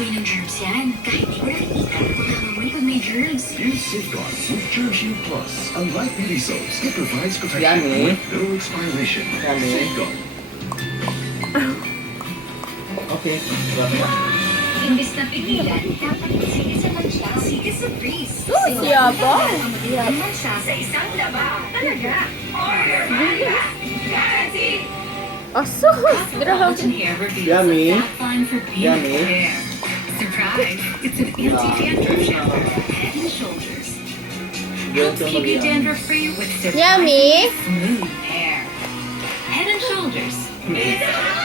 away ng germs yan. Kahit di mo nakikita, makakamoy pag may germs. Use Safeguards with Germ Shield Plus. Unlike beauty soaps, it provides protection Yummy. with no expiration. Yummy. Safeguard. Okay. Imbis na pigilan, dapat sigisan lang siya. Sigis sa freeze. Yabang. Yan lang siya sa isang laba. Talaga. Order na. Guaranteed. Asos! Grabe. Hair reveals Yummy. a fat line for beautiful Yummy. hair. Surprise! It's an anti-dandruff shampoo. Head and Shoulders. Helps keep you dandruff-free with Yummy. smooth hair. Head and Shoulders. It's